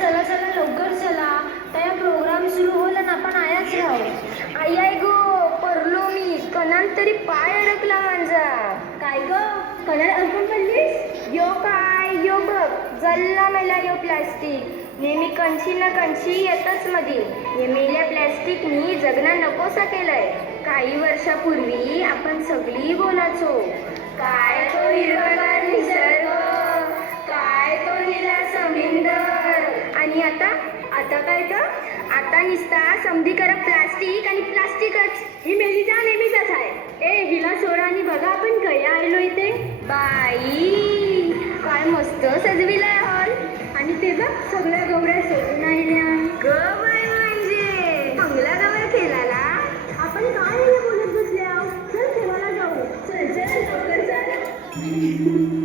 चला चला लवकर चला, त्या प्रोग्राम सुरू होला ना आपण आयाच राहू. आई आई गो परलो मी, कणान तरी पाय अडकला माझा. काय ग कणाला अडकून पडलीस? यो काय यो बघ जल्ला मेला यो प्लास्टिक. नेहमी कंची ना कंची येतच मध्ये. हे मेल्या प्लॅस्टिकनी जगना नकोसा केलंय. काही वर्षापूर्वी आपण सगळी बोलायचो, काय तो हिरवागार निसर्ग, काय तो हिरा समुंदर. आणि आता आता काय तर आता निसता समधी करत प्लास्टिक आणि प्लास्टिकच. ही मेलीचा नेहमीच आहे. ए हिला सोडा आणि बघा आपण कया आलो इथे. बाई काय मस्त सजविलाय हॉल. आणि ते बघ सगळ्या गौऱ्या सोडून आल्या. ग बाई म्हणजे चांगला गवर केलाला. आपण काय बोलत बसल्या. चल देवाला जाऊ. चल चल लवकर चल.